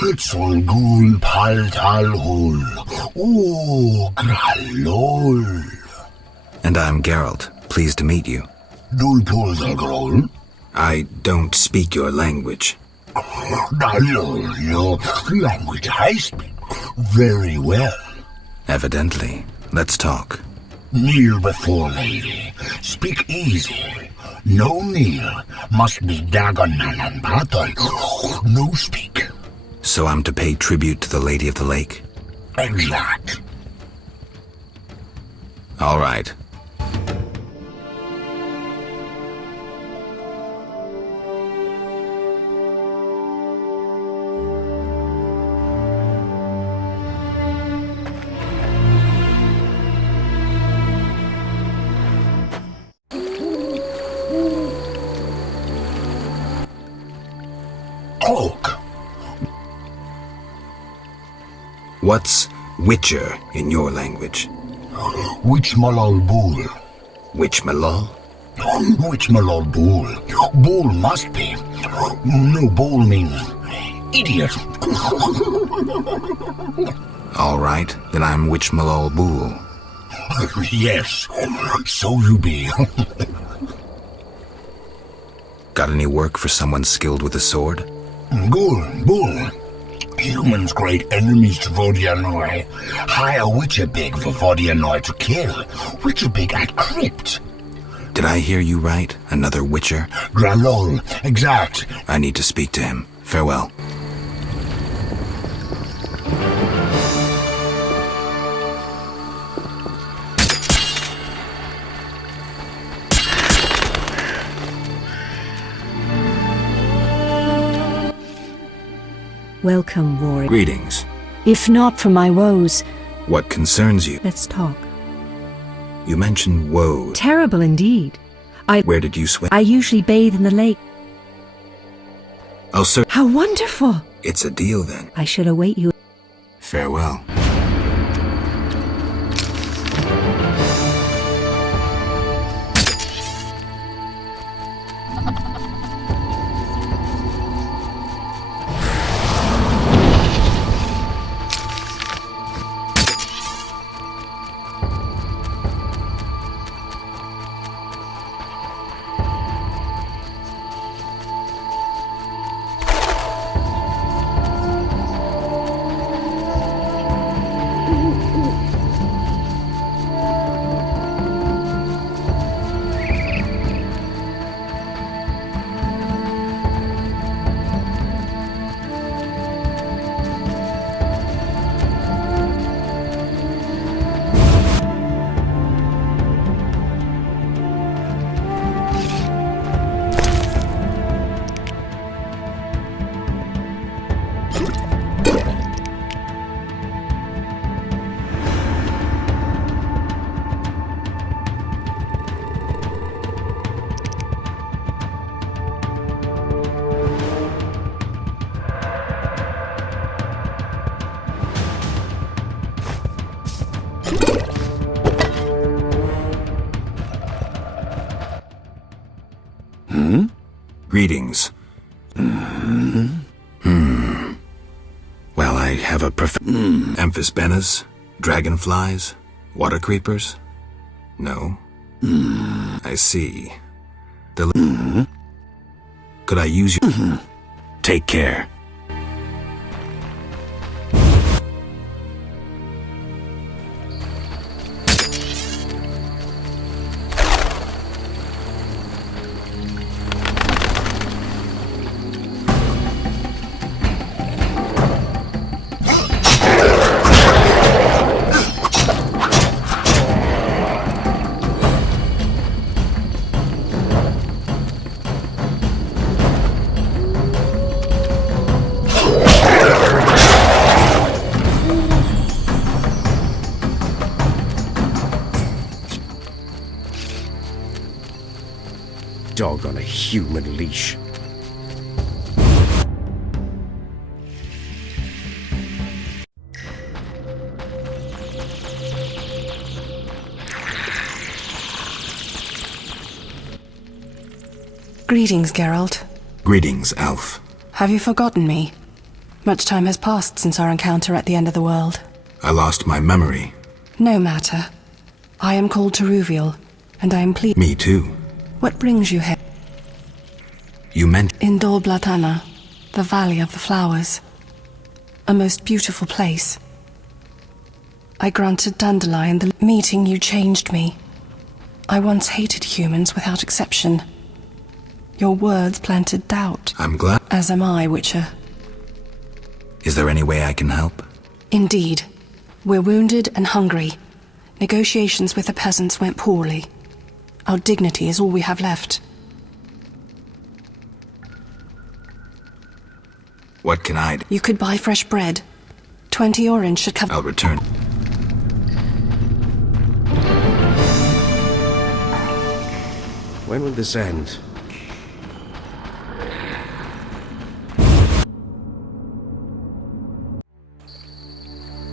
Hitzol gul paltal hul. Oh, gralol. And I'm Geralt. Pleased to meet you. Dul polzagrol. I don't speak your language. Your language I speak very well. Evidently. Let's talk. Kneel before lady. Speak easy. No kneel. Must be Dagonan and battle. No speak. So I'm to pay tribute to the Lady of the Lake? Exact. All right. Oak. What's Witcher in your language? Which malal bull? Which Malal? Which malal bull? Bull must be. No, bull means idiot. All right, then I'm Witch Malal Bull. Yes, so you be. Got any work for someone skilled with a sword? Bull. Humans great enemies to Vodianoi. Hire Witcher big for Vodianoi to kill. Witcher big at crypt. Did I hear you right? Another Witcher? Gralol, exact. I need to speak to him. Farewell. Welcome, warrior. Greetings. If not for my woes, What concerns you? let's talk. You mentioned woes. Terrible indeed. Where did you swim? I usually bathe in the lake. Oh, sir. How wonderful! It's a deal then. I should await you. Farewell. Greetings. Well, I have a amphisbaenas, dragonflies, water creepers? No? I see. Could I use you? Take care. Dog on a human leash. Greetings, Geralt. Greetings, Elf. Have you forgotten me? Much time has passed since our encounter at the end of the world. I lost my memory. No matter. I am called Teruviel, and I am pleased. Me too. What brings you here? You meant In Dol Blatana, the Valley of the Flowers. A most beautiful place. I granted Dandelion the meeting you changed me. I once hated humans without exception. Your words planted doubt, I'm glad. as am I, Witcher. Is there any way I can help? Indeed. We're wounded and hungry. Negotiations with the peasants went poorly. Our dignity is all we have left. What can I do? You could buy fresh bread. 20 orange should cover. I'll return. When will this end?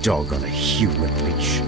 Dog on a human leash.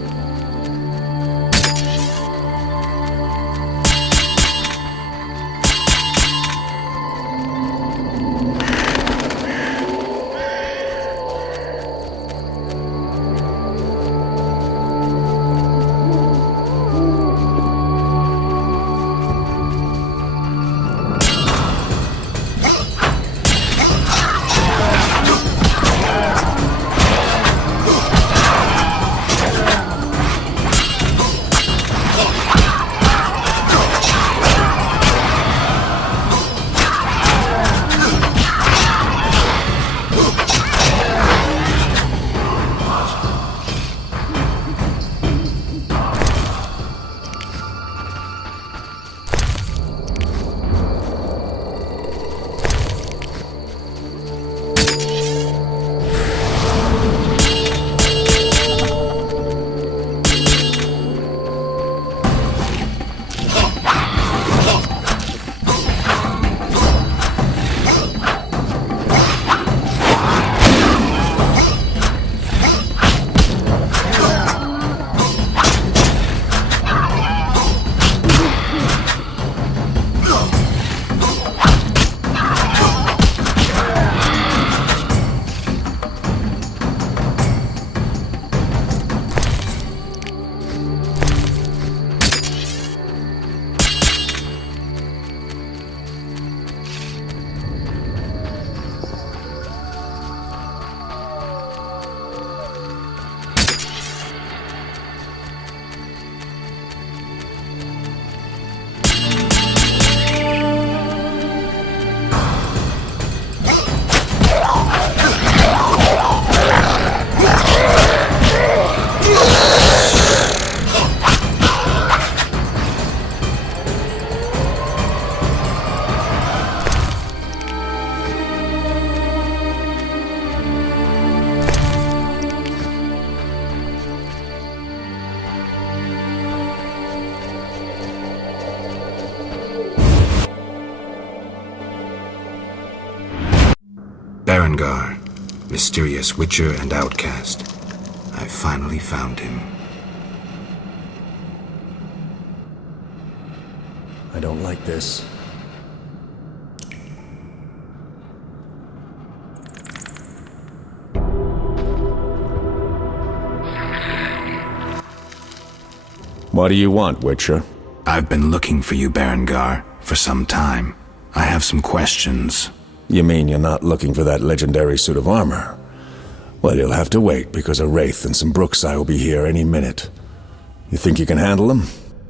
Berengar, mysterious witcher and outcast. I finally found him. I don't like this. What do you want, Witcher? I've been looking for you, Berengar, for some time. I have some questions. You mean you're not looking for that legendary suit of armor? Well, you'll have to wait, because a Wraith and some Brookside will be here any minute. You think you can handle them?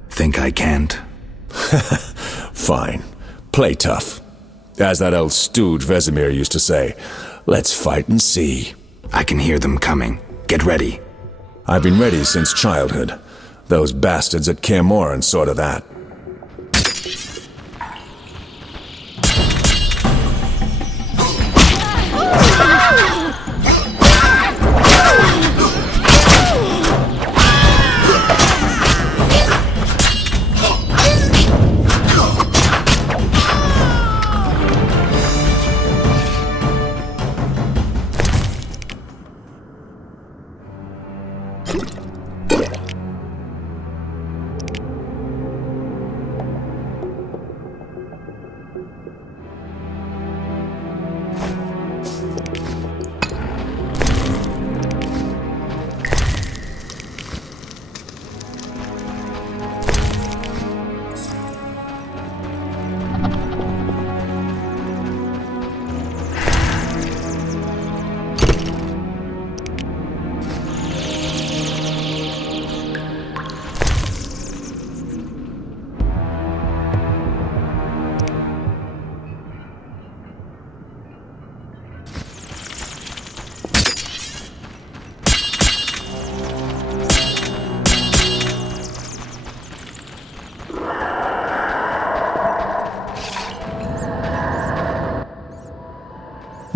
Think I can't? Fine. Play tough. As that old stooge Vesemir used to say, let's fight and see. I can hear them coming. Get ready. I've been ready since childhood. Those bastards at Kaer Morhen saw to that.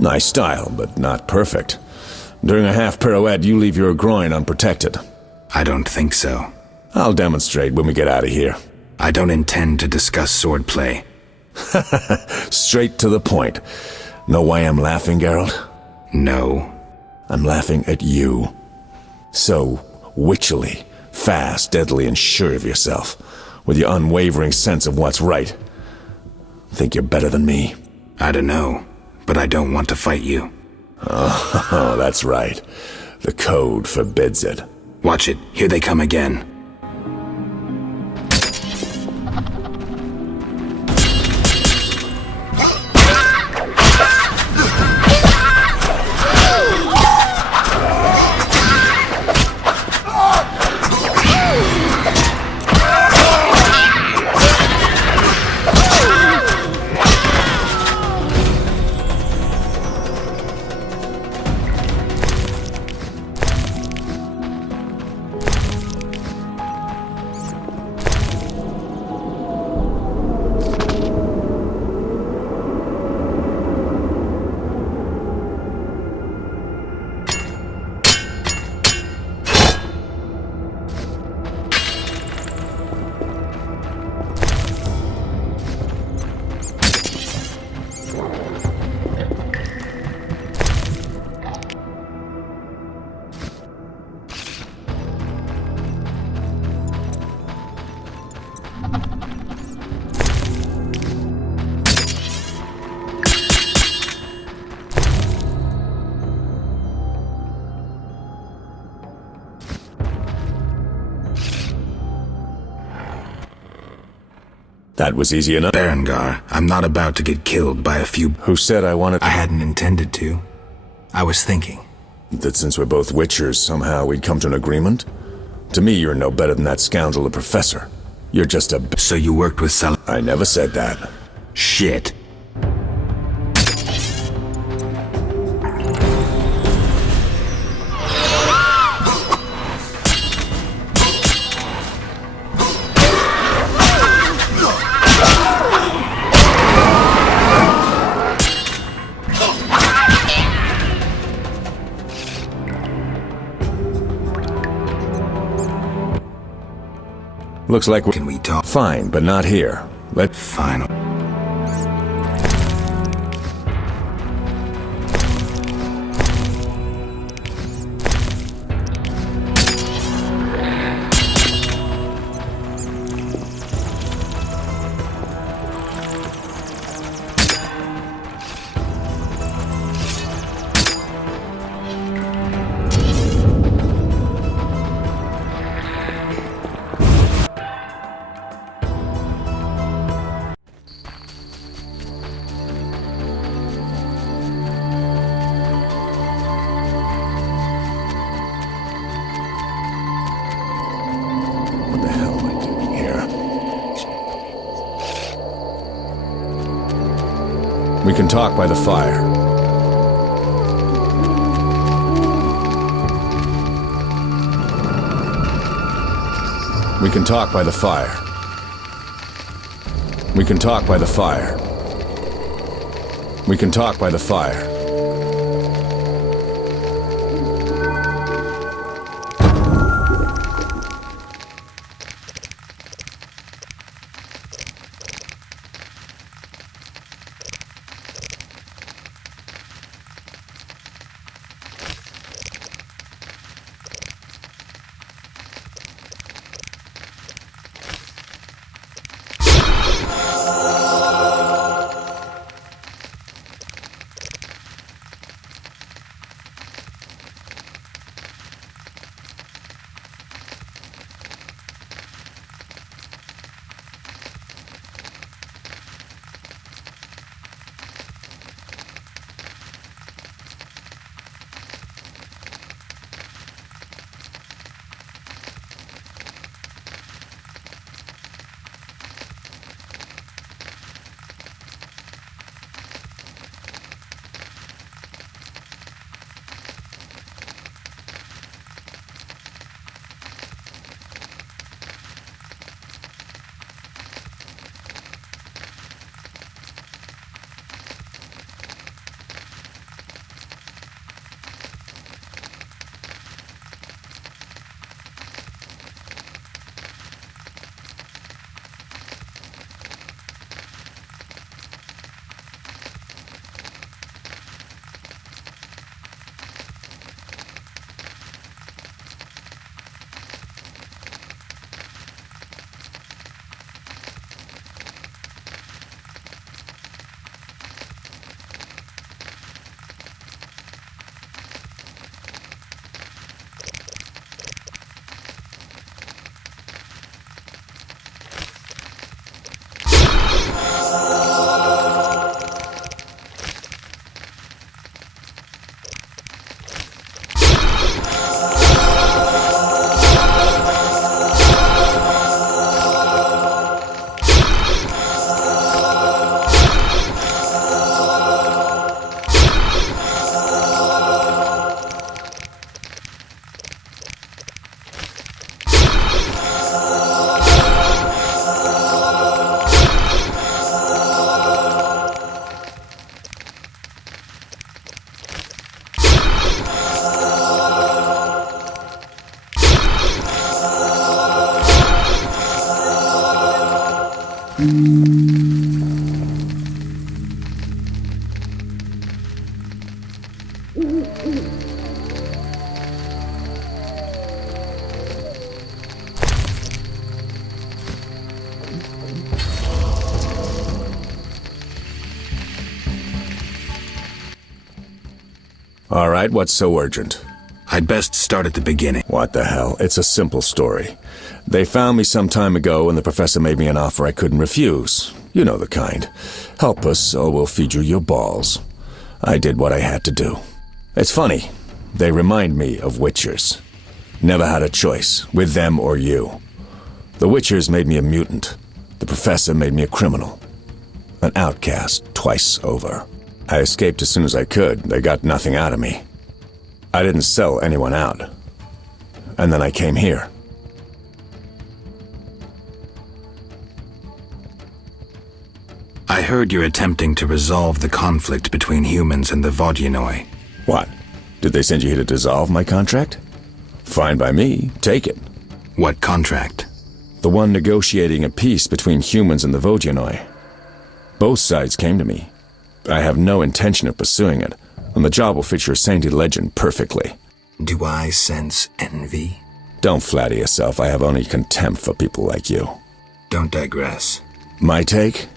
Nice style, but not perfect. During a half pirouette, you leave your groin unprotected. I don't think so. I'll demonstrate when we get out of here. I don't intend to discuss swordplay. Straight to the point. Know why I'm laughing, Geralt? No. I'm laughing at you. So witchily, fast, deadly, and sure of yourself, with your unwavering sense of what's right. Think you're better than me? I don't know, but I don't want to fight you. Oh, that's right. The code forbids it. Watch it. Here they come again. That was easy enough. Berengar, I'm not about to get killed by a few... Who said I wanted... I hadn't intended to. I was thinking. That since we're both witchers, somehow we'd come to an agreement? To me, you're no better than that scoundrel, the professor. You're just a... So you worked with Sal... I never said that. Shit. Looks like Can we talk? Fine, but not here. Fine. What the hell am I doing here? We can talk by the fire. We can talk by the fire. We can talk by the fire. We can talk by the fire. All right, what's so urgent? I'd best start at the beginning. What the hell? It's a simple story. They found me some time ago and the professor made me an offer I couldn't refuse. You know the kind. Help us or we'll feed you your balls. I did what I had to do. It's funny. They remind me of Witchers. Never had a choice, with them or you. The Witchers made me a mutant. The professor made me a criminal. An outcast twice over. I escaped as soon as I could. They got nothing out of me. I didn't sell anyone out. And then I came here. I heard you're attempting to resolve the conflict between humans and the Vodyanoi. What? Did they send you here to dissolve my contract? Fine by me. Take it. What contract? The one negotiating a peace between humans and the Vodyanoi. Both sides came to me. I have no intention of pursuing it, and the job will fit your sainted legend perfectly. Do I sense envy? Don't flatter yourself. I have only contempt for people like you. Don't digress. My take?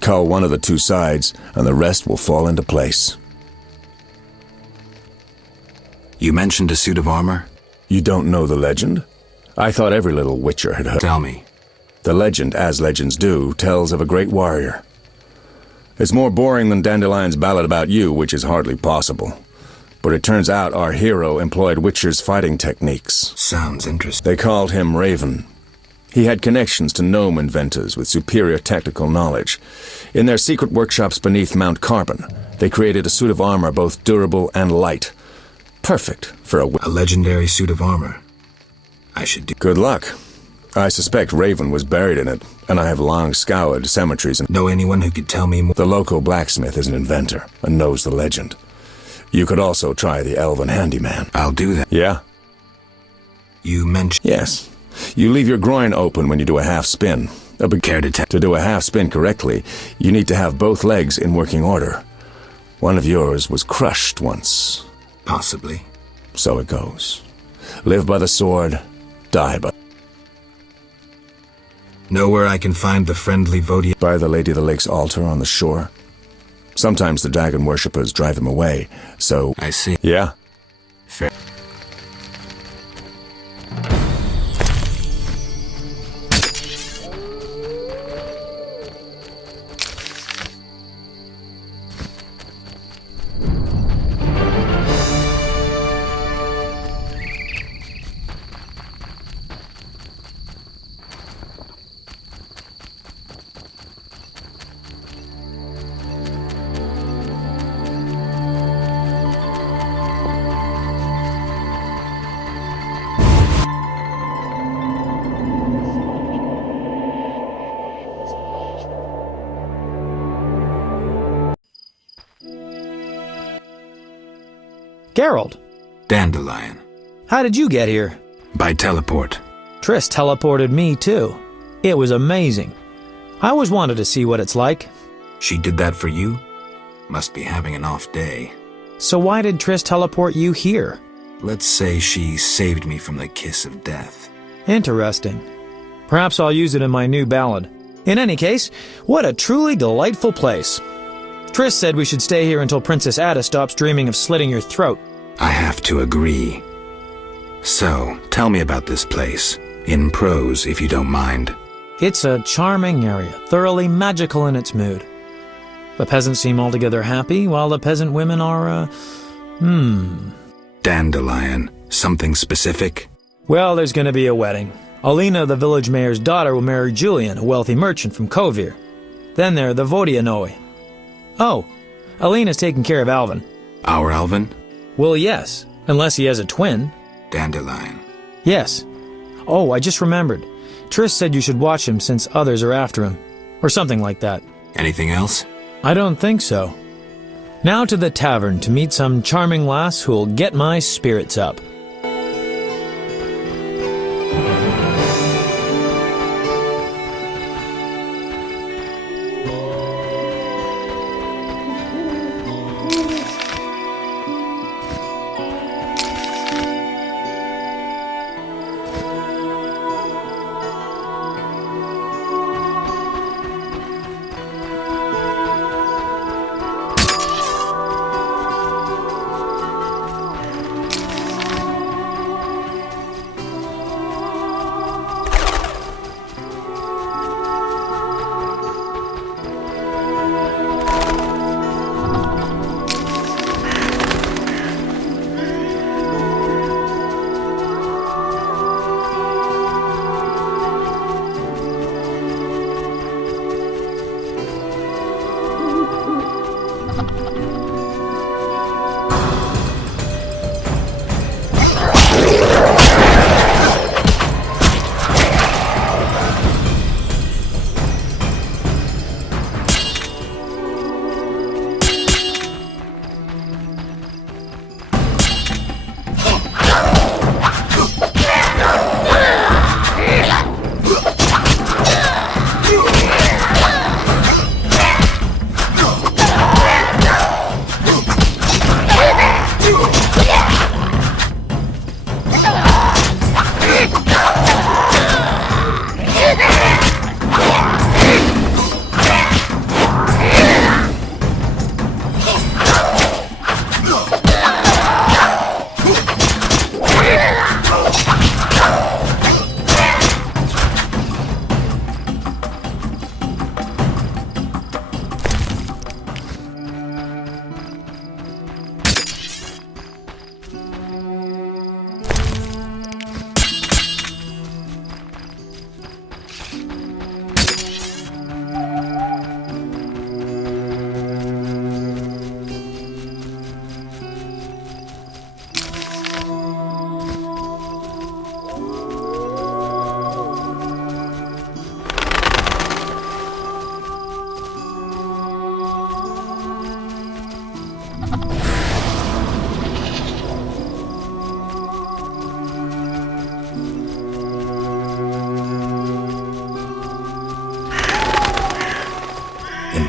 Cull one of the two sides, and the rest will fall into place. You mentioned a suit of armor? You don't know the legend? I thought every little Witcher had heard. Tell me. The legend, as legends do, tells of a great warrior. It's more boring than Dandelion's ballad about you, which is hardly possible. But it turns out our hero employed Witcher's fighting techniques. Sounds interesting. They called him Raven. He had connections to gnome inventors with superior technical knowledge. In their secret workshops beneath Mount Carbon, they created a suit of armor both durable and light. Perfect for a legendary suit of armor. I should do... Good luck. I suspect Raven was buried in it, and I have long scoured cemeteries and... Know anyone who could tell me more? The local blacksmith is an inventor, and knows the legend. You could also try the elven handyman. I'll do that. Yeah? You mentioned... Yes. You leave your groin open when you do a half-spin. Care to To do a half-spin correctly, you need to have both legs in working order. One of yours was crushed once. Possibly. So it goes. Live by the sword, die by... Know where I can find the friendly Vodyanoi? By the Lady of the Lake's altar on the shore. Sometimes the dragon worshippers drive him away, so... I see. Yeah? Fair. Geralt, Dandelion. how did you get here? By teleport. Triss teleported me, too. It was amazing. I always wanted to see what it's like. She did that for you? Must be having an off day. So why did Triss teleport you here? Let's say she saved me from the kiss of death. Interesting. Perhaps I'll use it in my new ballad. In any case, what a truly delightful place. Triss said we should stay here until Princess Ada stops dreaming of slitting your throat. I have to agree. So, tell me about this place. In prose, if you don't mind. It's a charming area, thoroughly magical in its mood. The peasants seem altogether happy, while the peasant women are, Dandelion. Something specific? Well, there's gonna be a wedding. Alina, the village mayor's daughter, will marry Julian, a wealthy merchant from Kovir. Then there are the Vodyanoi. Oh, Alina's taking care of Alvin. Our Alvin? Well, yes, unless he has a twin. Dandelion. Yes. Oh, I just remembered. Triss said you should watch him since others are after him. Or something like that. Anything else? I don't think so. Now to the tavern to meet some charming lass who'll get my spirits up.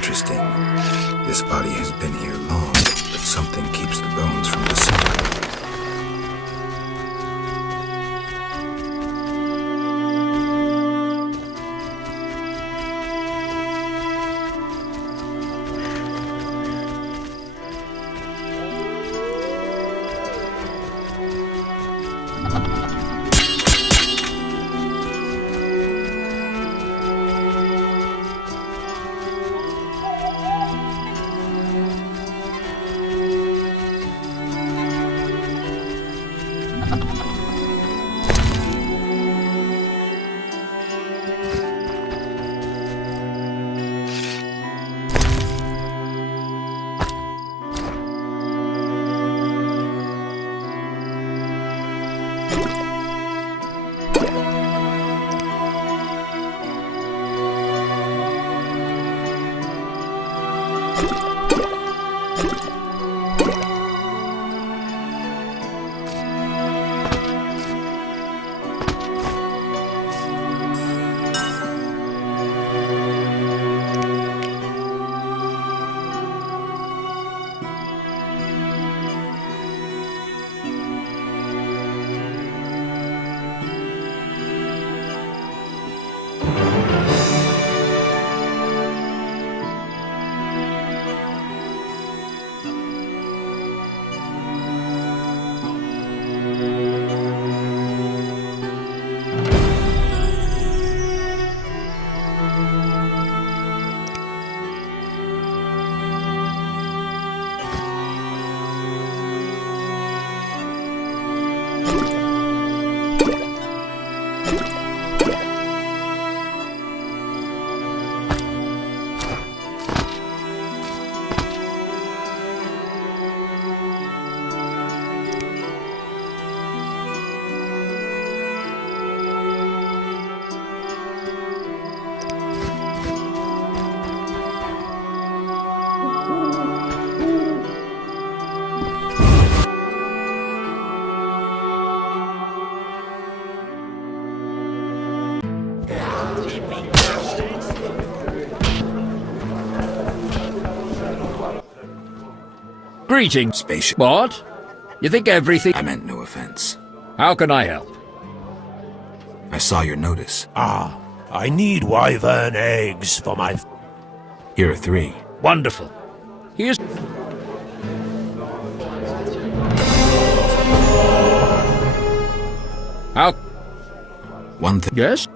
Interesting. This body has been here long, but something keeps the bones from disintegrating. Greetings. Spaceship. What? You think everything... I meant no offense. How can I help? I saw your notice. I need wyvern eggs for my... Here are 3. Wonderful. Here's... How... One thing. Yes?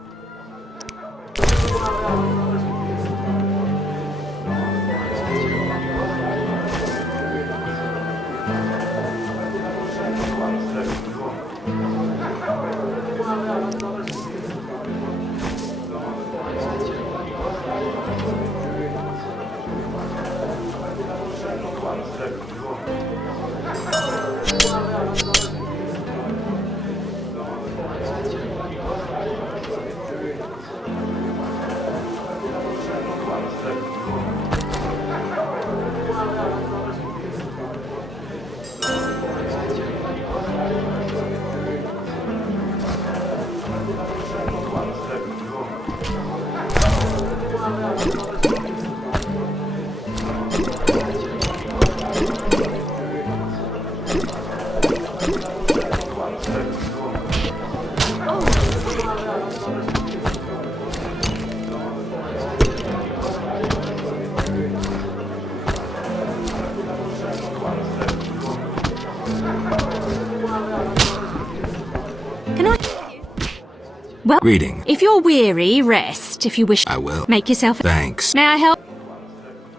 Well, Greeting. if you're weary, rest. If you wish, I will. make yourself... Thanks. May I help?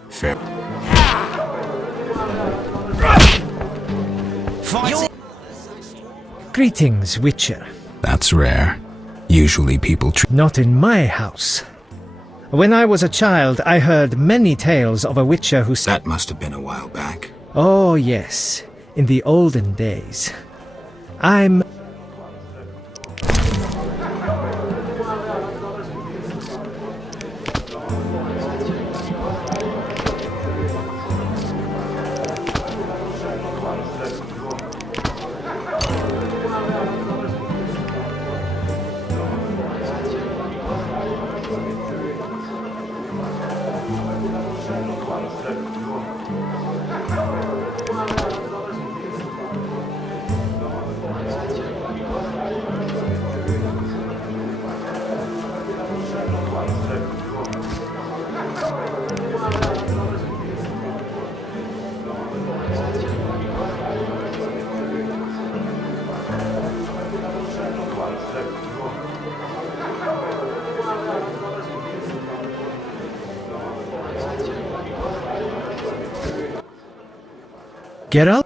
Fair. Greetings, Witcher. That's rare. Usually people Not in my house. When I was a child, I heard many tales of a Witcher who... That must have been a while back. Oh, yes. In the olden days. I'm... Geralt?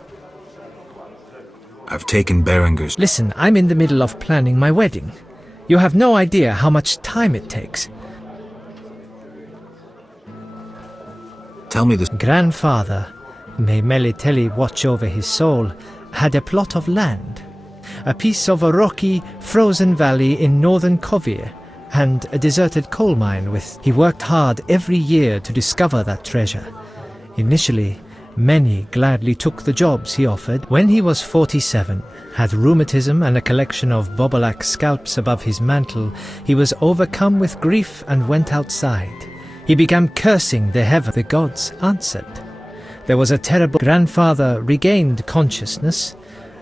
I've taken Berenger's. Listen, I'm in the middle of planning my wedding. You have no idea how much time it takes. Tell me this. Grandfather, may Melitele watch over his soul, had a plot of land. A piece of a rocky, frozen valley in northern Kovir, and a deserted coal mine with... He worked hard every year to discover that treasure. Initially, many gladly took the jobs he offered. When he was 47, had rheumatism and a collection of Bobolak scalps above his mantle, he was overcome with grief and went outside. He began cursing the heaven. The gods answered. There was a terrible... Grandfather regained consciousness,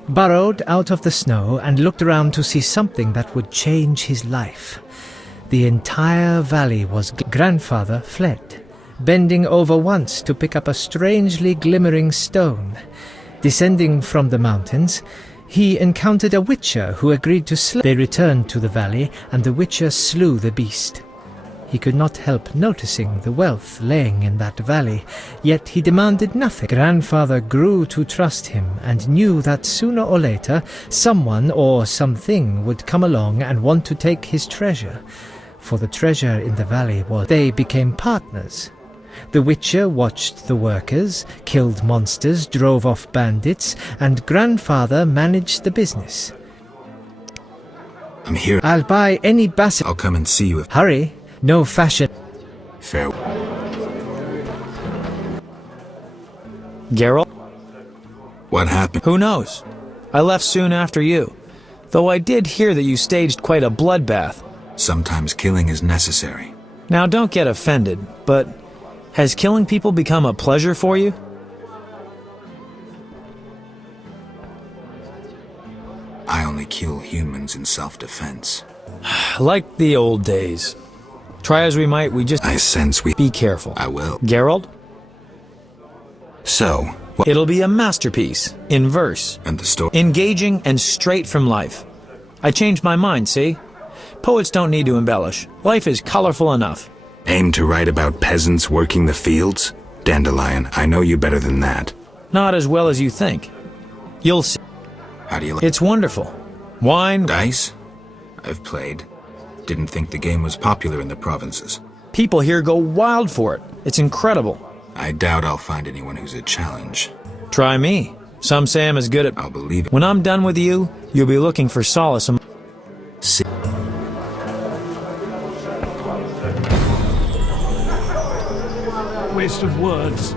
burrowed out of the snow, and looked around to see something that would change his life. The entire valley was... Grandfather fled, bending over once to pick up a strangely glimmering stone. Descending from the mountains, he encountered a witcher who agreed to slay. They returned to the valley, and the witcher slew the beast. He could not help noticing the wealth laying in that valley, yet he demanded nothing. Grandfather grew to trust him and knew that sooner or later someone or something would come along and want to take his treasure, for the treasure in the valley was... They became partners. The Witcher watched the workers, killed monsters, drove off bandits, and Grandfather managed the business. I'm here. I'll buy any basset. I'll come and see you if... Hurry, no fashion. Fair. Geralt? What happened? Who knows? I left soon after you, though I did hear that you staged quite a bloodbath. Sometimes killing is necessary. Now don't get offended, but has killing people become a pleasure for you? I only kill humans in self-defense. Like the old days. Try as we might, we just... I sense we... Be careful. I will. Geralt? So, what... It'll be a masterpiece, in verse. And the story... Engaging and straight from life. I changed my mind, see? Poets don't need to embellish. Life is colorful enough. Aim to write about peasants working the fields? Dandelion, I know you better than that. Not as well as you think. You'll see. How do you like... It's wonderful. Wine... Dice? I've played. Didn't think the game was popular in the provinces. People here go wild for it. It's incredible. I doubt I'll find anyone who's a challenge. Try me. Some say I'm as good at... I'll believe it. When I'm done with you, you'll be looking for solace in... See. Waste of words.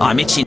I'm itching.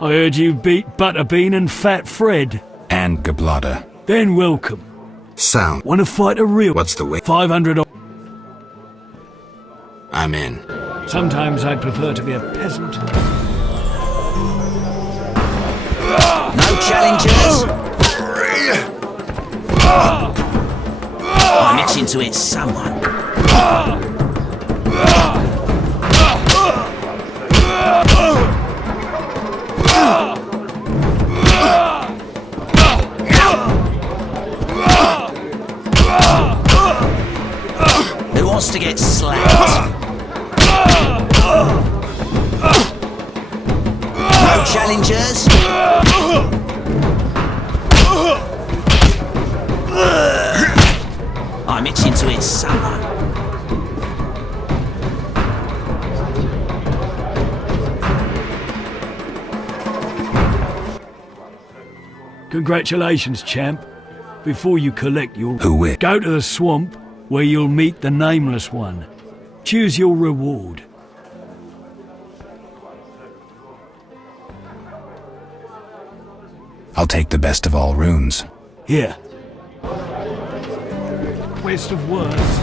I heard you beat Butterbean and Fat Fred. And Gablada. Then welcome. Sound. Want to fight a real... What's the way? 500... I'm in. Sometimes I'd prefer to be a peasant. No challengers. I'm itching to hit someone. Who wants to get slapped? No challengers? I'm itching to hit someone. Congratulations, champ. Before you collect your... Who with? Go to the swamp, where you'll meet the Nameless One. Choose your reward. I'll take the best of all runes. Here. Best of words.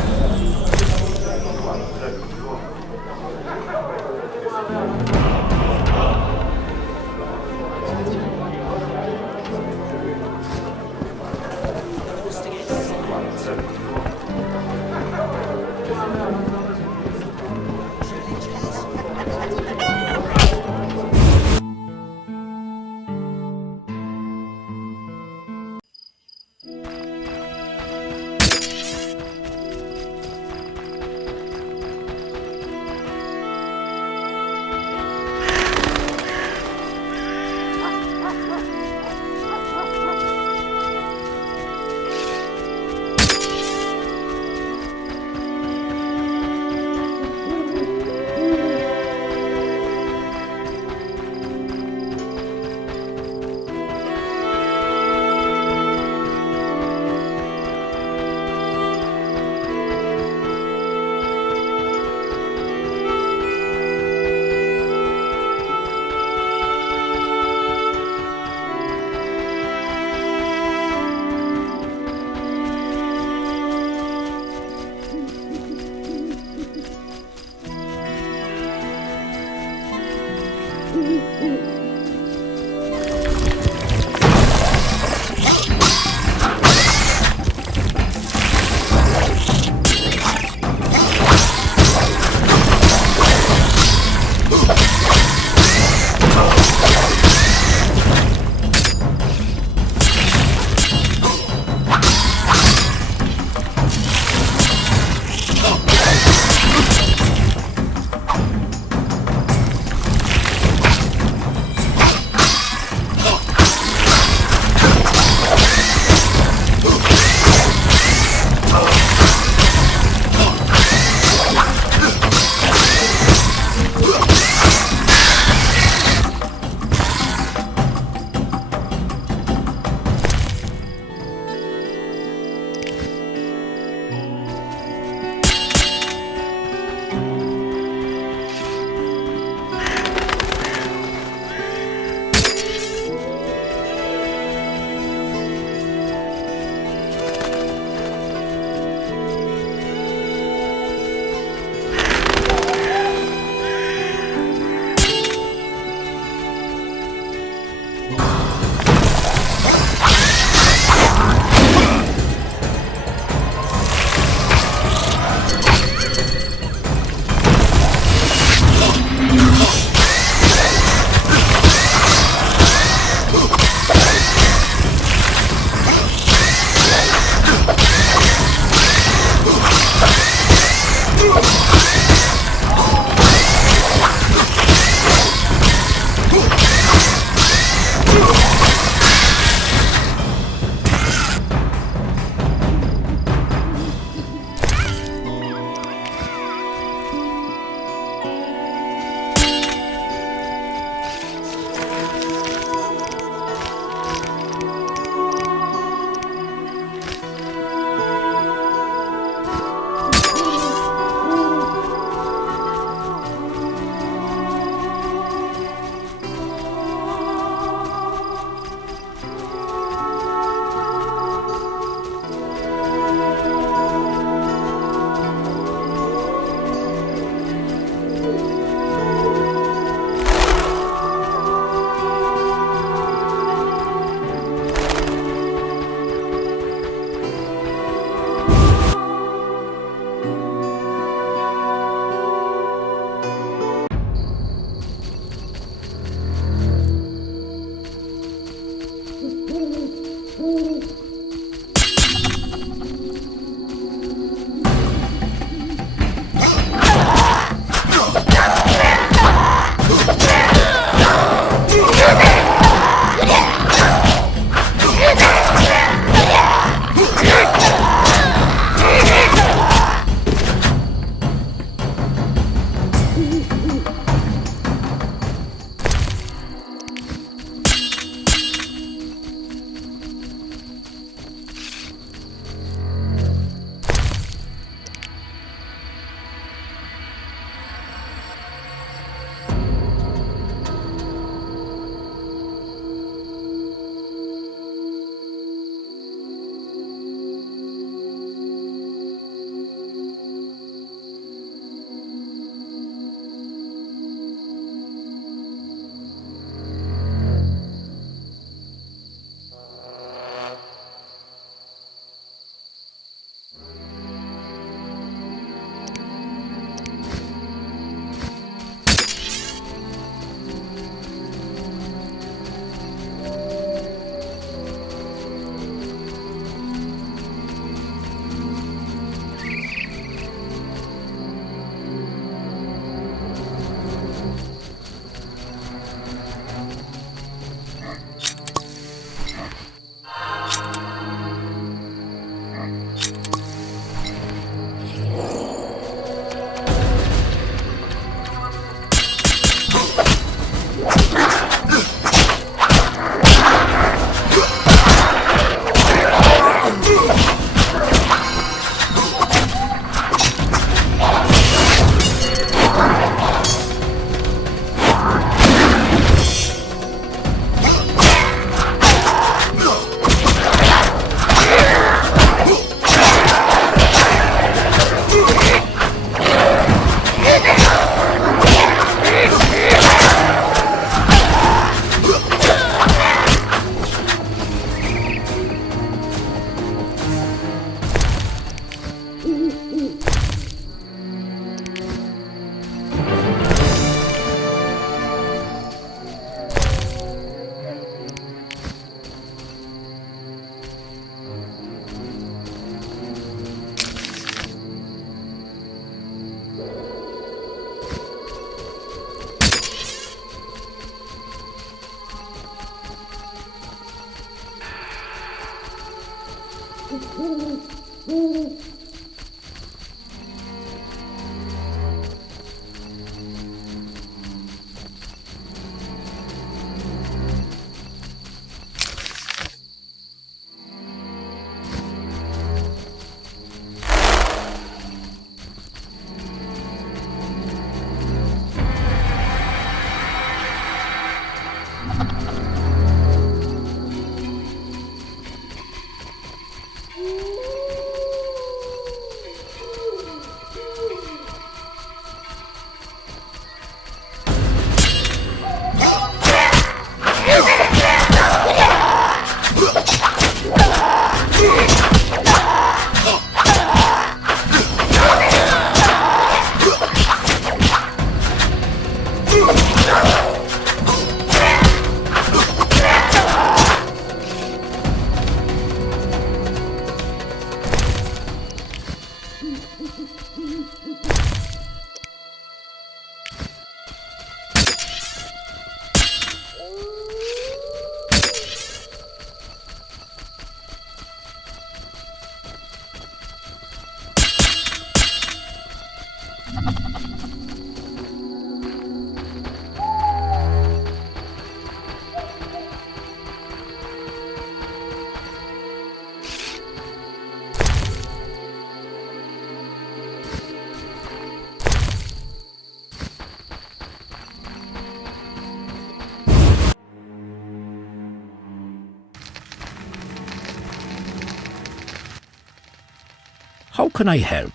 How can I help?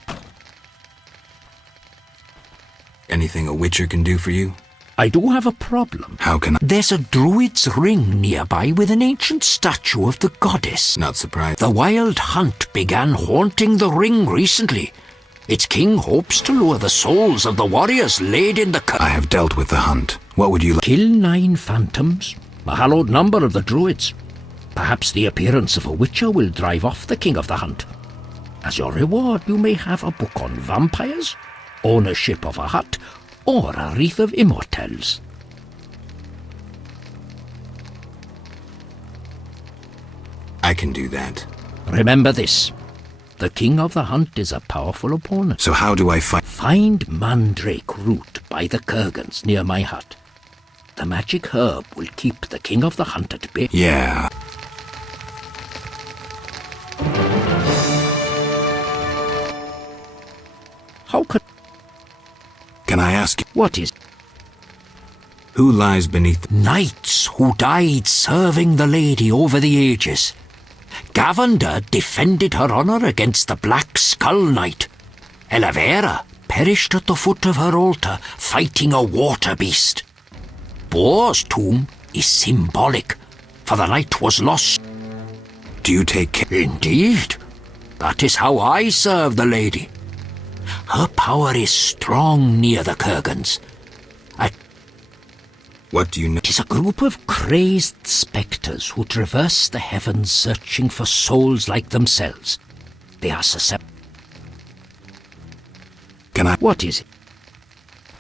Anything a witcher can do for you? I do have a problem. How can I? There's a druid's ring nearby with an ancient statue of the goddess. Not surprised. The wild hunt began haunting the ring recently. Its king hopes to lure the souls of the warriors laid in the... I have dealt with the hunt. What would you like? Kill 9 phantoms, a hallowed number of the druids. Perhaps the appearance of a witcher will drive off the king of the hunt. As your reward, you may have a book on vampires, ownership of a hut, or a wreath of immortelles. I can do that. Remember this. The king of the hunt is a powerful opponent. So how do I find... Find mandrake root by the kurgans near my hut. The magic herb will keep the king of the hunt at bay. Yeah. How could... Can I ask you? What is... Who lies beneath... Knights who died serving the lady over the ages. Gavander defended her honour against the Black Skull Knight. Elavera perished at the foot of her altar fighting a water beast. Boar's tomb is symbolic, for the knight was lost. Do you take care? Indeed. That is how I serve the lady. Her power is strong near the kurgans. What do you know? It is a group of crazed spectres who traverse the heavens searching for souls like themselves. They are susceptible. Can I... What is it?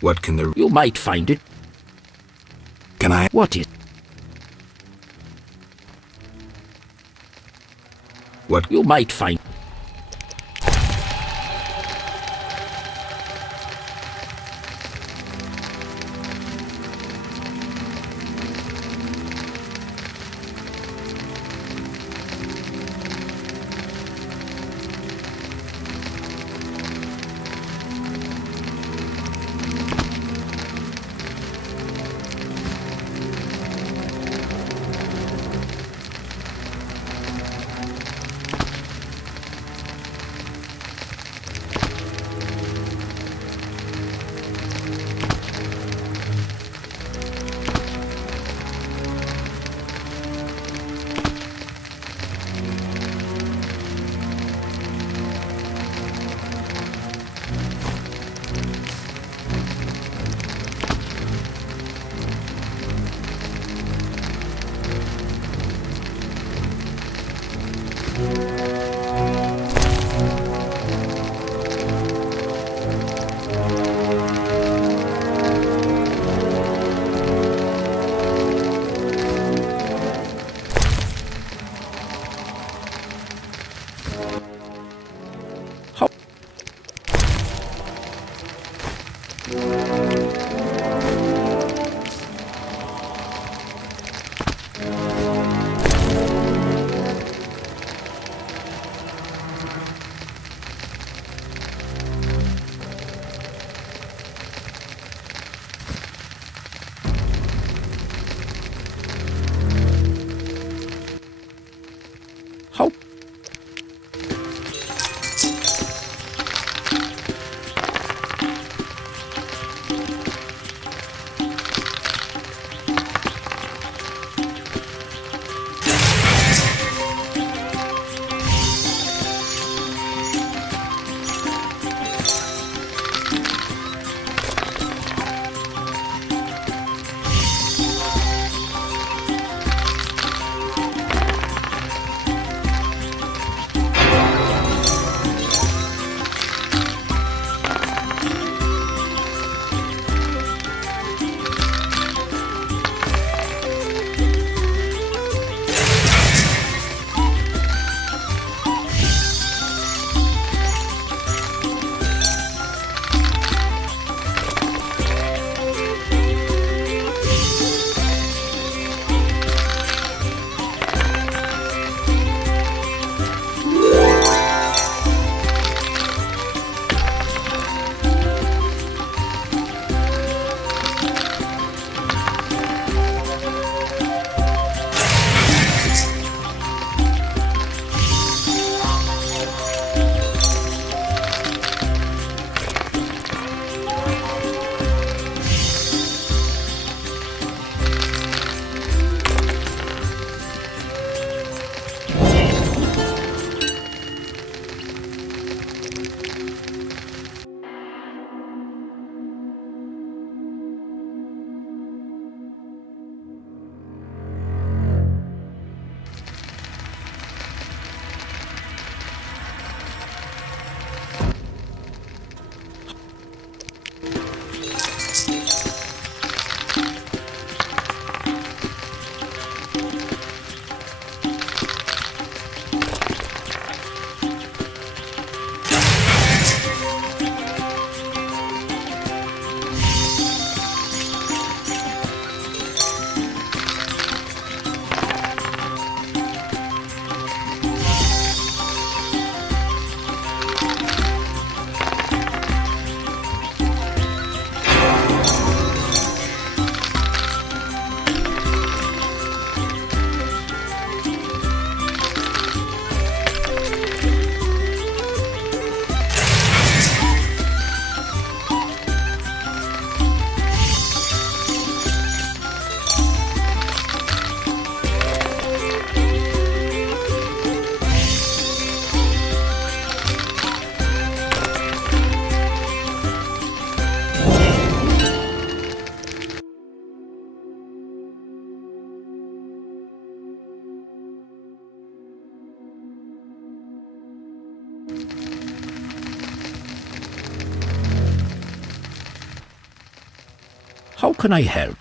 What can the... You might find it. Can I... What is... What... You might find... How can I help?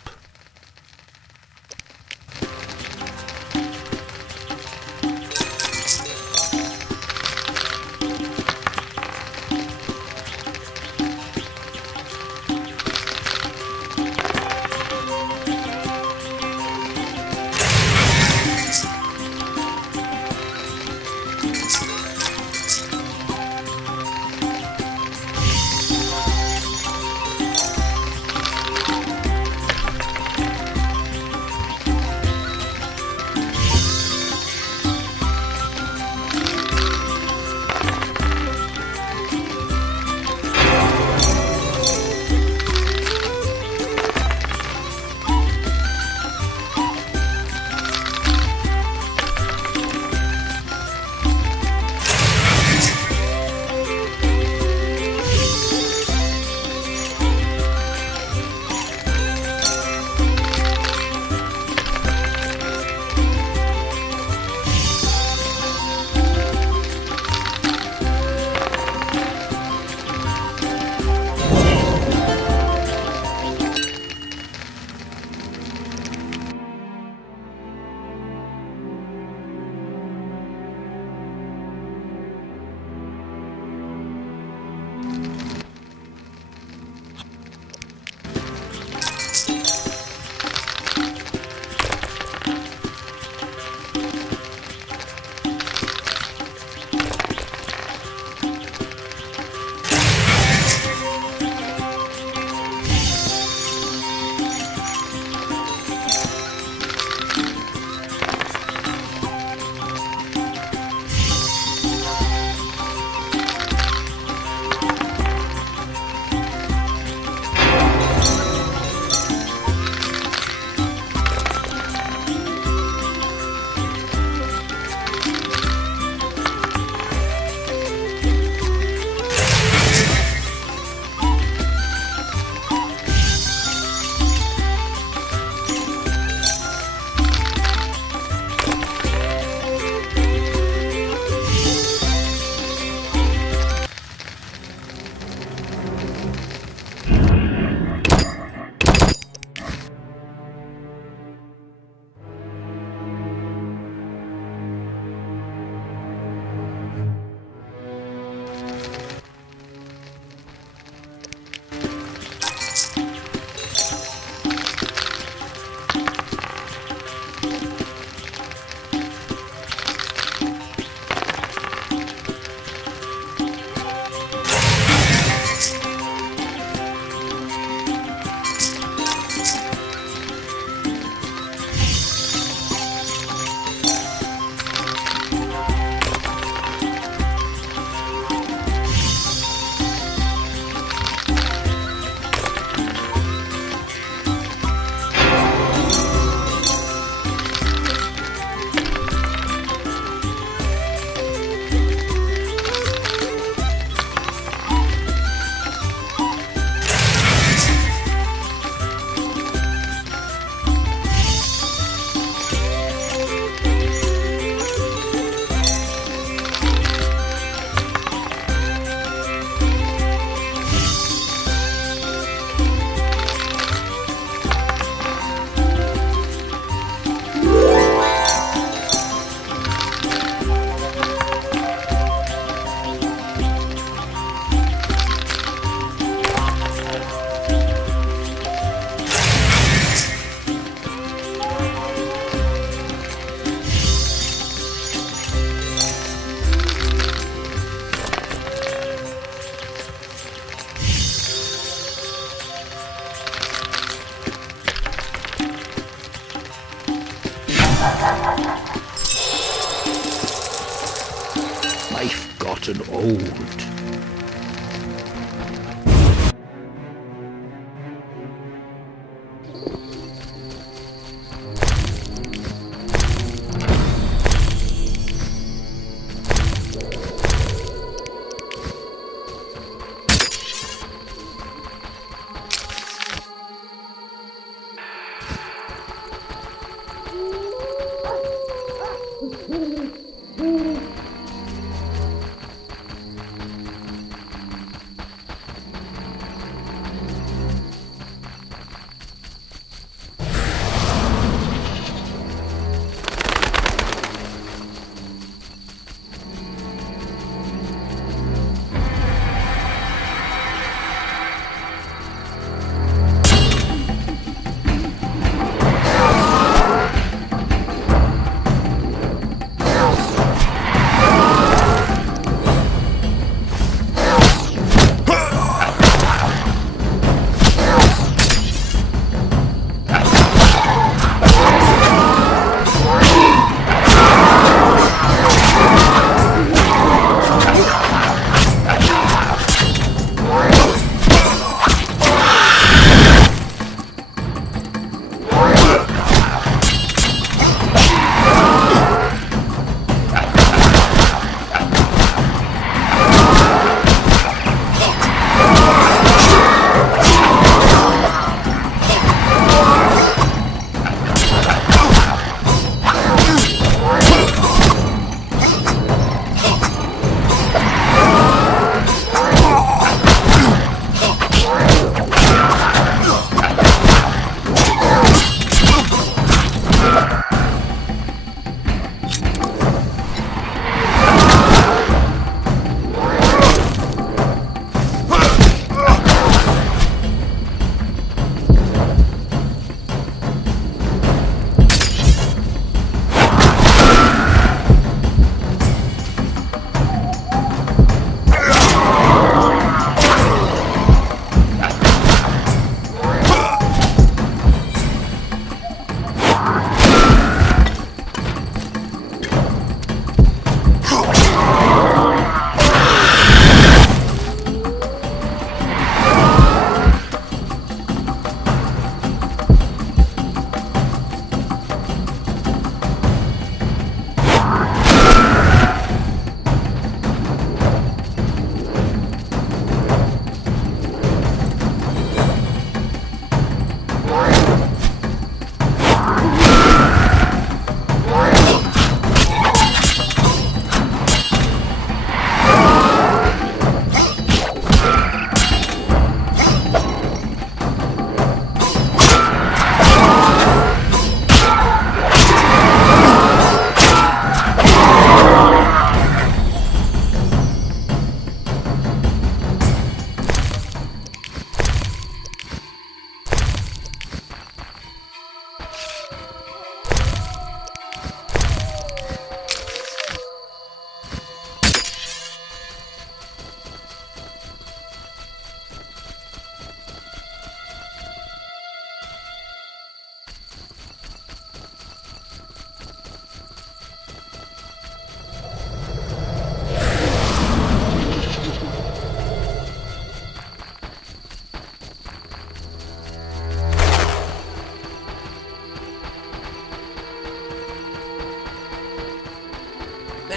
I've gotten old.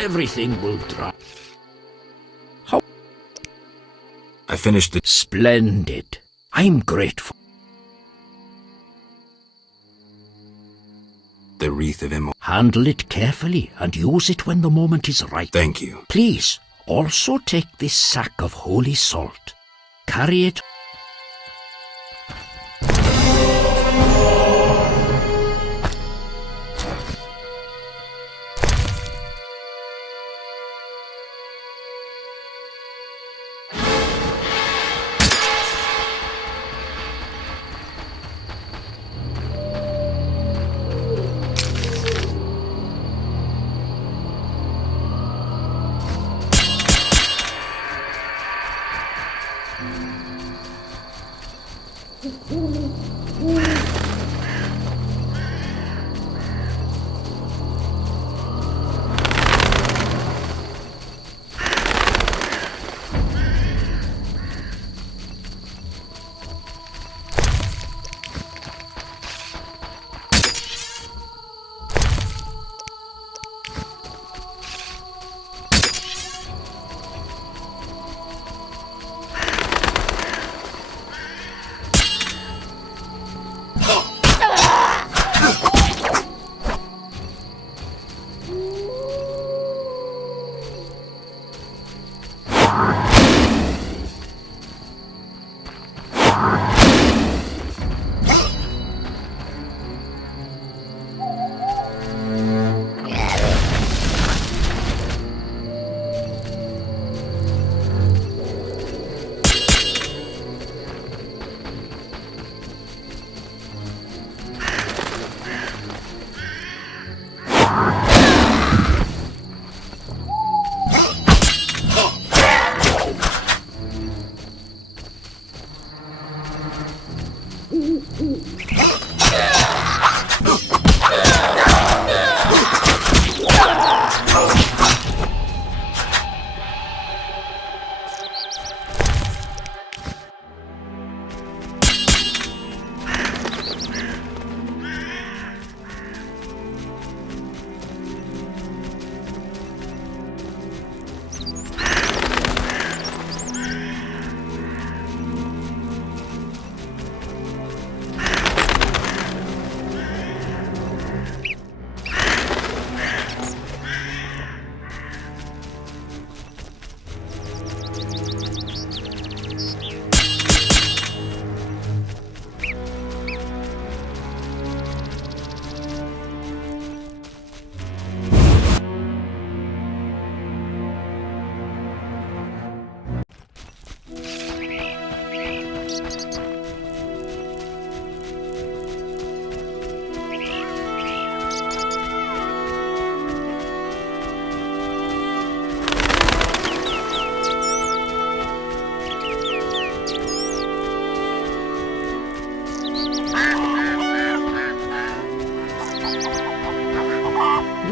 everything will dry. I finished it. Splendid. I'm grateful. The wreath of immortality. Handle it carefully and use it when the moment is right. Thank you. Please, also take this sack of holy salt. Carry it.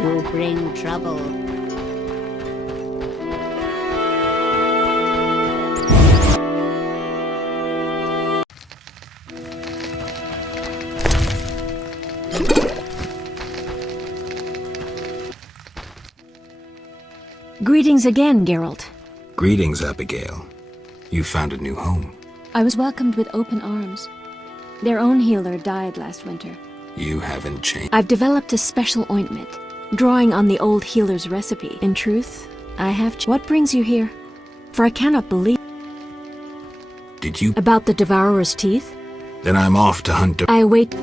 You bring trouble. Greetings again, Geralt. Greetings, Abigail. You found a new home. I was welcomed with open arms. Their own healer died last winter. You haven't changed. I've developed a special ointment, drawing on the old healer's recipe. In truth, I have... What brings you here? For I cannot believe... Did you... About the Devourer's teeth? Then I'm off to hunt... I await...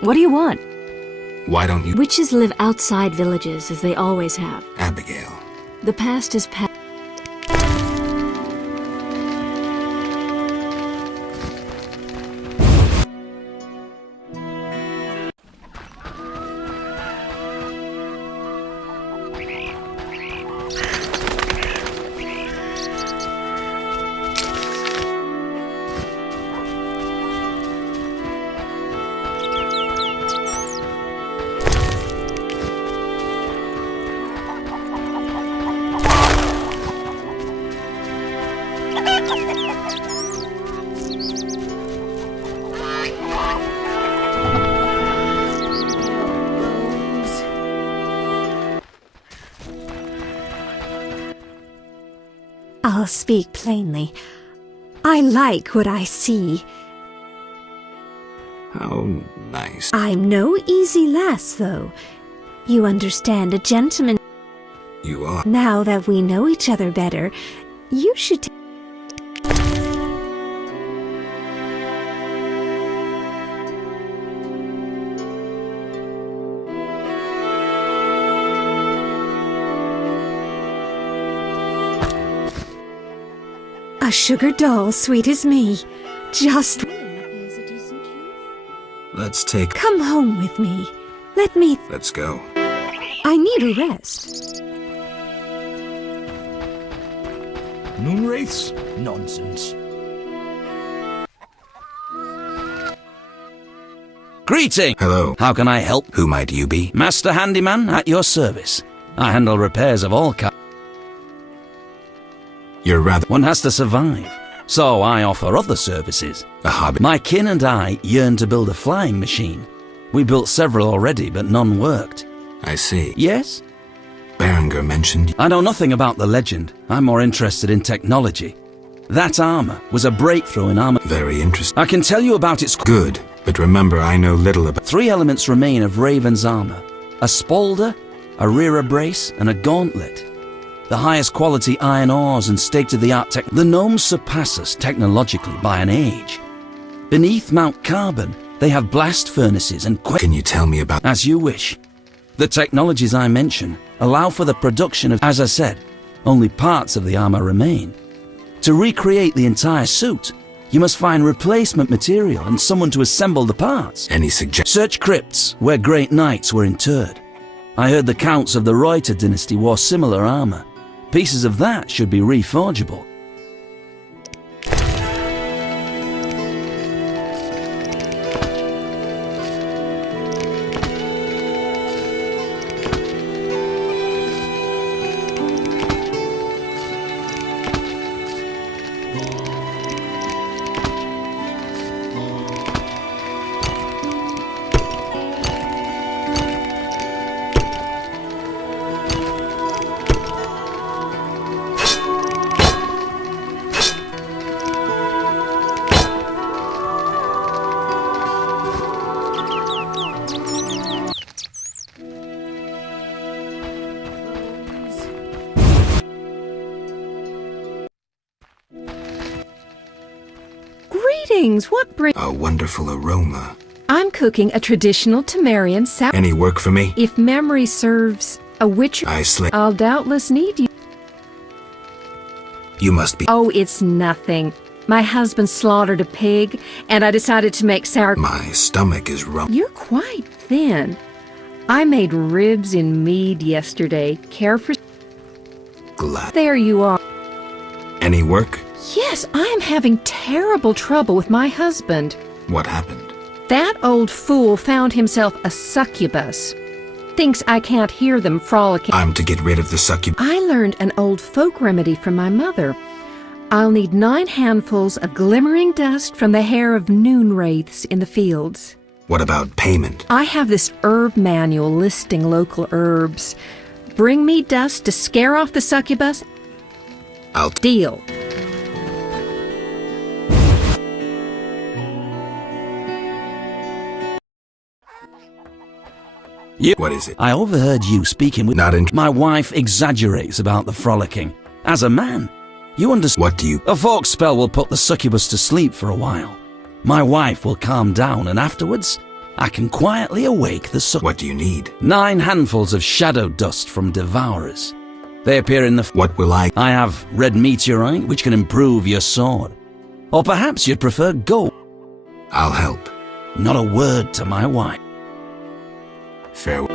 What do you want? Why don't you... Witches live outside villages, as they always have. Abigail. The past is past. I'll speak plainly. I like what I see. How nice. I'm no easy lass, though. You understand, a gentleman. You are. Now that we know each other better, you should... A sugar doll sweet as me. Just... Let's take... Come home with me. Let me... Let's go. I need a rest. Moonwraiths? Nonsense. Greeting! Hello. How can I help? Who might you be? Master Handyman at your service. I handle repairs of all kinds. You're rather... One has to survive, so I offer other services. A hobby. My kin and I yearn to build a flying machine. We built several already, but none worked. I see. Yes? Berenger mentioned... I know nothing about the legend. I'm more interested in technology. That armor was a breakthrough in armor. Very interesting. I can tell you about its... Good, but remember I know little about... 3 elements remain of Raven's armor. A spalder, a rear brace, and a gauntlet. The highest quality iron ores and state-of-the-art tech. The gnomes surpass us technologically by an age. Beneath Mount Carbon, they have blast furnaces and... Can you tell me about... As you wish. The technologies I mention allow for the production of... As I said, only parts of the armor remain. To recreate the entire suit, you must find replacement material and someone to assemble the parts. Any suggestions? Search crypts where great knights were interred. I heard the counts of the Reuter dynasty wore similar armor. Pieces of that should be reforgeable. What brings... A wonderful aroma. I'm cooking a traditional Temerian salad. Any work for me? If memory serves, a witcher... I'll doubtless need you. You must be... Oh, it's nothing. My husband slaughtered a pig, and I decided to make sour... My stomach is rump... You're quite thin. I made ribs in mead yesterday. Care for... Glad. There you are. Any work? Yes, I'm having terrible trouble with my husband. What happened? That old fool found himself a succubus. Thinks I can't hear them frolicking. I'm to get rid of the succubus. I learned an old folk remedy from my mother. I'll need 9 handfuls of glimmering dust from the hair of noon wraiths in the fields. What about payment? I have this herb manual listing local herbs. Bring me dust to scare off the succubus. I'll... Deal. What is it? I overheard you speaking with... Not in... My wife exaggerates about the frolicking. As a man, you understand... What do you... A folk spell will put the succubus to sleep for a while. My wife will calm down, and afterwards, I can quietly awake the succubus. What do you need? 9 handfuls of shadow dust from devourers. They appear in the... What will I... I have red meteorite, which can improve your sword. Or perhaps you'd prefer gold. I'll help. Not a word to my wife. Farewell.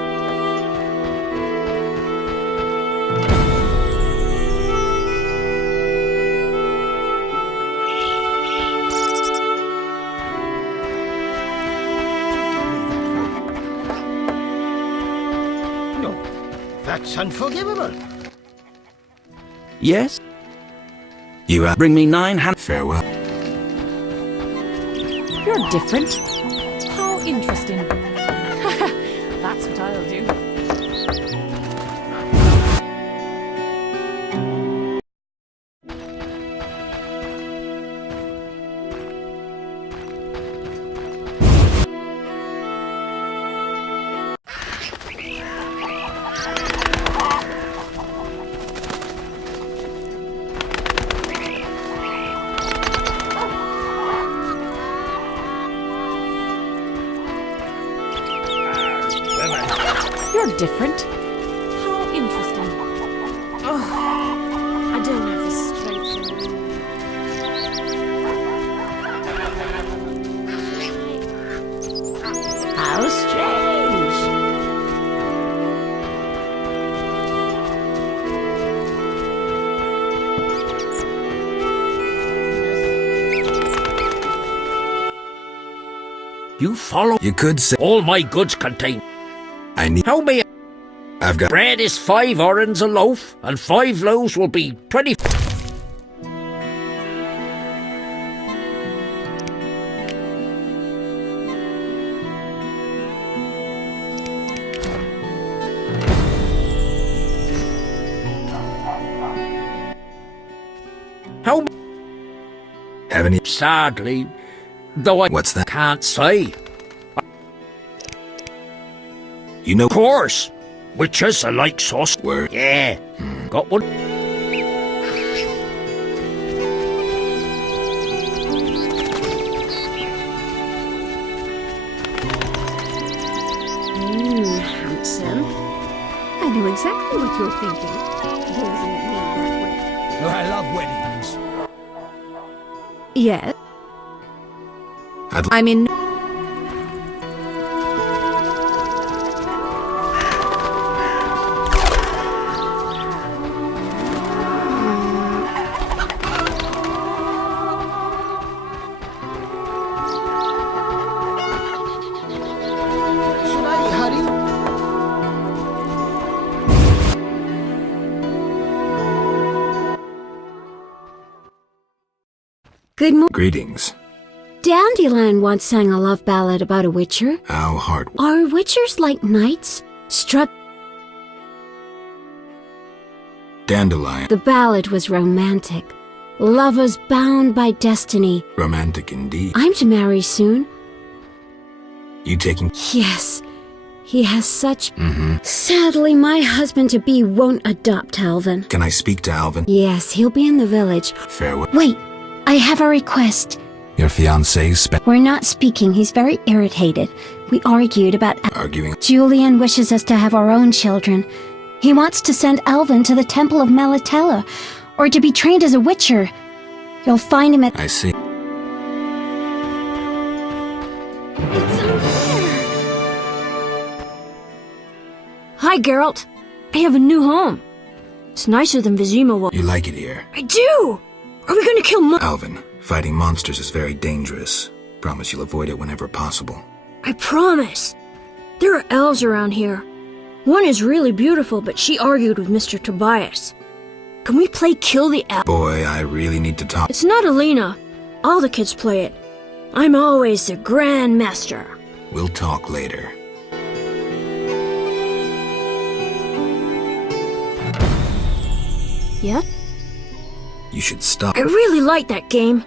No, that's unforgivable. Yes? You bring me 9 Farewell. You're different. How interesting. That's what I'll do. You're different. How interesting. Ugh, I don't have the strength. How strange. You follow. You could say All my goods contain. I need. How may I've got. bread is 5 orens a loaf, and 5 loaves will be 20. How Have any? sadly, though I What's that? can't say. You know. Of course, witches are like sauce. Word. Yeah, got one. Handsome. I know exactly what you're thinking. Gazing at me that way. I love weddings. Yes. I'd I'm in. Should I hurry? Good morning. Greetings. Dandelion once sang a love ballad about a witcher. How hard? Are witchers like knights? Struck. Dandelion. The ballad was romantic. Lovers bound by destiny. Romantic indeed. I'm to marry soon. You taking? Yes. He has such. Mm-hmm. Sadly, my husband-to-be won't adopt Alvin. Can I speak to Alvin? Yes, he'll be in the village. Farewell. Wait, I have a request. Your fiancé's We're not speaking. He's very irritated. We argued about. arguing. Julian wishes us to have our own children. He wants to send Alvin to the Temple of Melatella, or to be trained as a witcher. You'll find him at. I see. It's up there. Hi, Geralt. I have a new home. It's nicer than Vizima. You like it here? I do! Are we gonna kill Alvin, fighting monsters is very dangerous. Promise you'll avoid it whenever possible. I promise. There are elves around here. One is really beautiful, but she argued with Mr. Tobias. Can we play Kill the Elf? Boy, I really need to talk. It's not Alina. All the kids play it. I'm always the Grand Master. We'll talk later. Yeah? You should stop. I really like that game.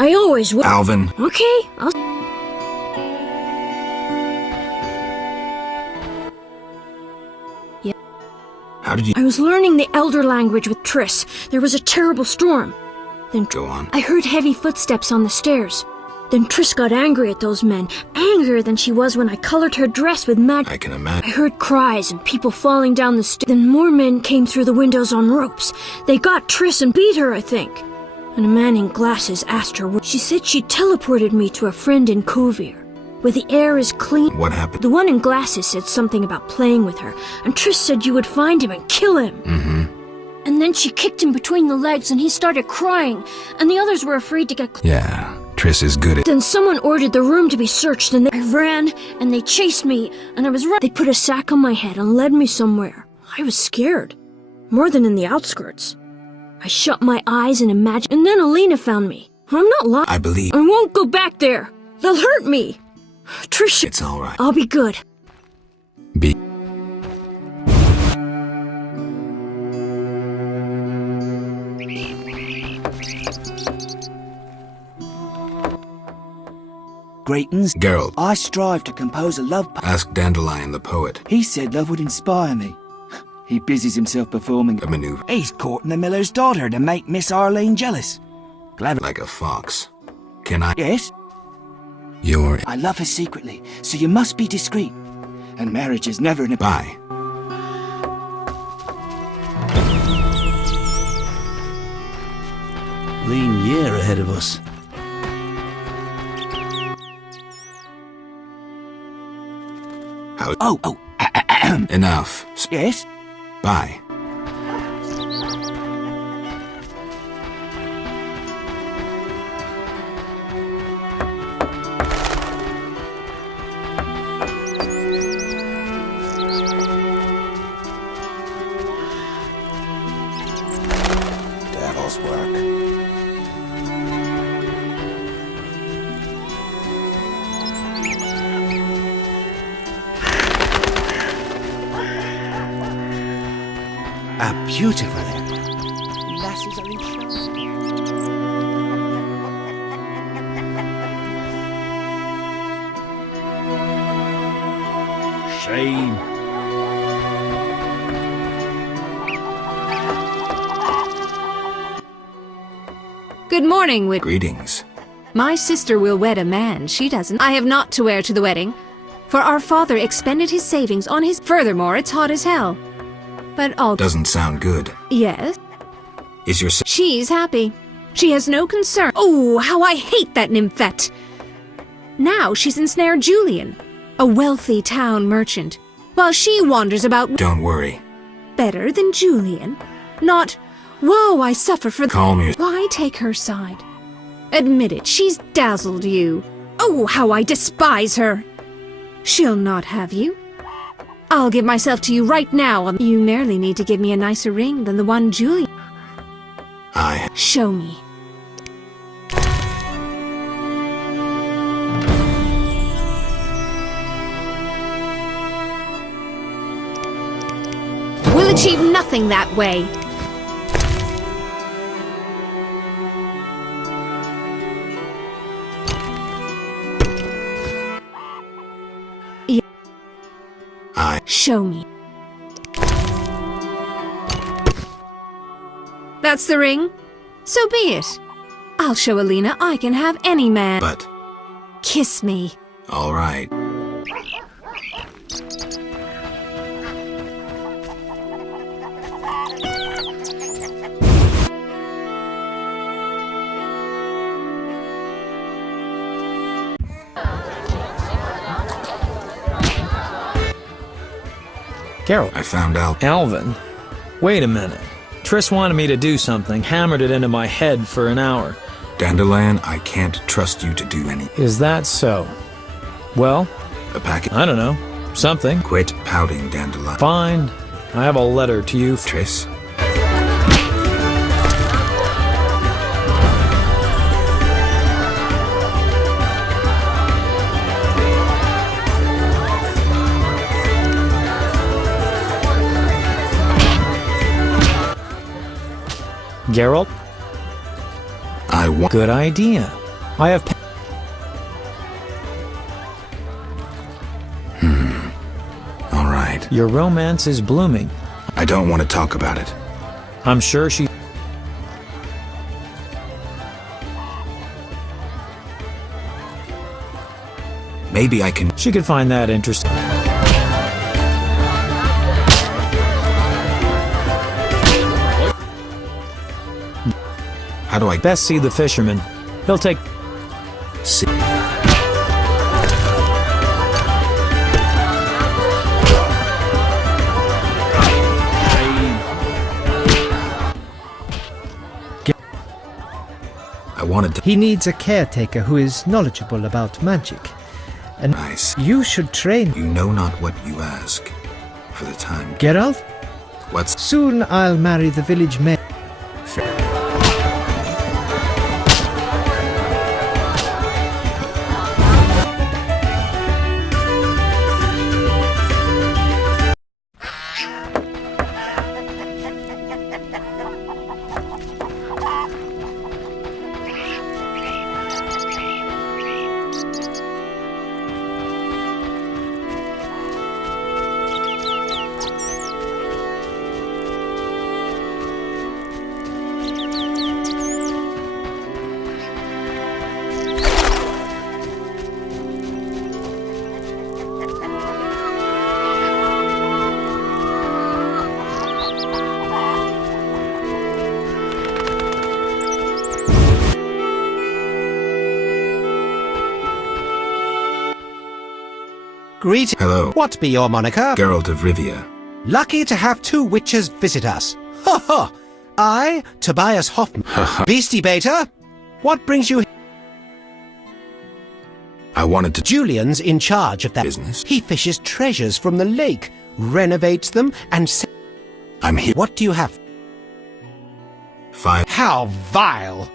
I always will. Alvin. Okay, I'll... Yeah. How did you... I was learning the Elder language with Triss. There was a terrible storm. Then Go on. I heard heavy footsteps on the stairs. Then Triss got angry at those men, angrier than she was when I colored her dress with magic. I can I imagine. heard cries and people falling down the stairs. Then more men came through the windows on ropes. They got Triss and beat her, I think. And a man in glasses asked her. She said she teleported me to a friend in Kovir, where the air is clean. What happened? The one in glasses said something about playing with her, and Triss said you would find him and kill him. Mm-hmm. And then she kicked him between the legs and he started crying, and the others were afraid to get Yeah, Triss is good at... Then someone ordered the room to be searched, and I ran, and they chased me, and I was They put a sack on my head and led me somewhere. I was scared, more than in the outskirts. I shut my eyes and imagined, and then Alina found me. I'm not lying. I believe... I won't go back there. They'll hurt me. Trish, It's all right. I'll be good. Be... Greetings. Geralt. I strive to compose a love Ask Dandelion the poet. He said love would inspire me. He busies himself performing A maneuver. He's courting the miller's daughter to make Miss Arlene jealous. Clever. Like a fox. Can I... Yes? You're... I love her secretly, so you must be discreet. And marriage is never an... Bye. Lean year ahead of us. Oh. Enough. Yes? Bye. Devil's work. A beautiful area. Lasses are in Shame. Good morning, Greetings. My sister will wed a man. She doesn't. I have naught to wear to the wedding, for our father expended his savings on his. Furthermore, it's hot as hell. But all. Doesn't sound good. Yes. Is your She's happy. She has no concern. Oh, how I hate that nymphette! Now she's ensnared Julian, a wealthy town merchant, while she wanders about. Don't worry. Better than Julian. Not, whoa, I suffer for. Calm your. Why take her side? Admit it, she's dazzled you. Oh, how I despise her! She'll not have you. I'll give myself to you right now. You merely need to give me a nicer ring than the one Julian. Show me. We'll achieve nothing that way. Show me. That's the ring? So be it. I'll show Alina I can have any man. But. Kiss me. All right. Carol. I found out. Alvin. Wait a minute. Triss wanted me to do something, hammered it into my head for an hour. Dandelion, I can't trust you to do anything. Is that so? Well? A packet? I don't know. Something. Quit pouting, Dandelion. Fine. I have a letter to you. Triss? Geralt? I want. Good idea. I have. All right. Your romance is blooming. I don't want to talk about it. I'm sure she. Maybe I can. She could find that interesting. How do I best see the fisherman? He'll take. See. I wanted to. He needs a caretaker who is knowledgeable about magic. And nice. You should train. You know not what you ask. For the time. Geralt? What's. Soon I'll marry the village mayor. Greeting. Hello. What be your moniker? Geralt of Rivia. Lucky to have two witches visit us. Ha ha! I, Tobias Hoffman. Beastie Beta, what brings you here? I wanted to... Julian's in charge of that business. He fishes treasures from the lake, renovates them, and... I'm here. What do you have? 5. How vile!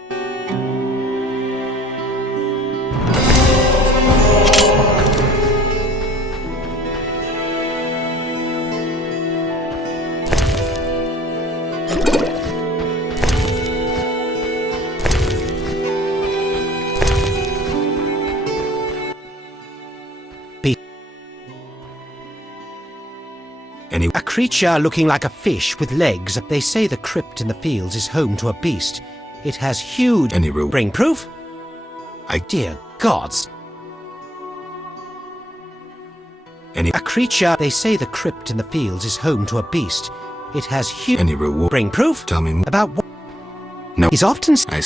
A creature looking like a fish with legs. They say the crypt in the fields is home to a beast. It has huge... Any room? Bring proof? Dear gods. Any... A creature... They say the crypt in the fields is home to a beast. It has huge... Any reward? Bring proof? Tell me... About what? No. He's often... I...